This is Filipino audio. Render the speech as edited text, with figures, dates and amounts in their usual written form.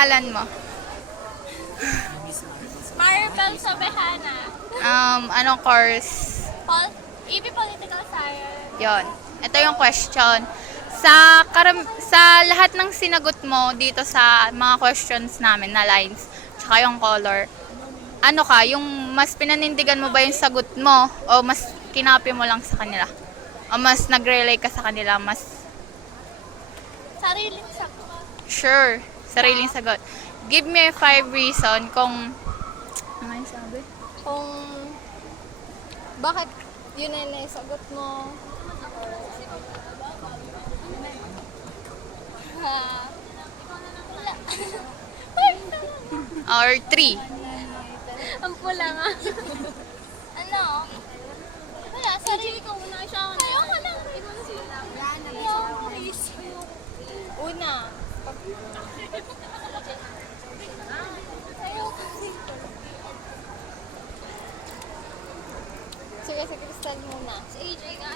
pangalan mo? Maribel Sobejana. Anong course? EB Political Science. Yon. Ito yung question. Sa lahat ng sinagot mo dito sa mga questions namin na lines, tsaka yung color, ano ka, yung mas pinanindigan mo ba yung sagot mo o mas kinapi mo lang sa kanila? O mas nag-relay ka sa kanila, mas Sariling sakto. sure, sariling sagot. Give me 5 reason kung ano yung sabi? Kung bakit yun ay naisagot mo. Wala. Or 3. Ang pula nga. Ano? Wala, sarili ko una siya. Ayoko lang. Ayoko. Una. Ayoko. Sige, sa Crystal muna. Si AJ nga.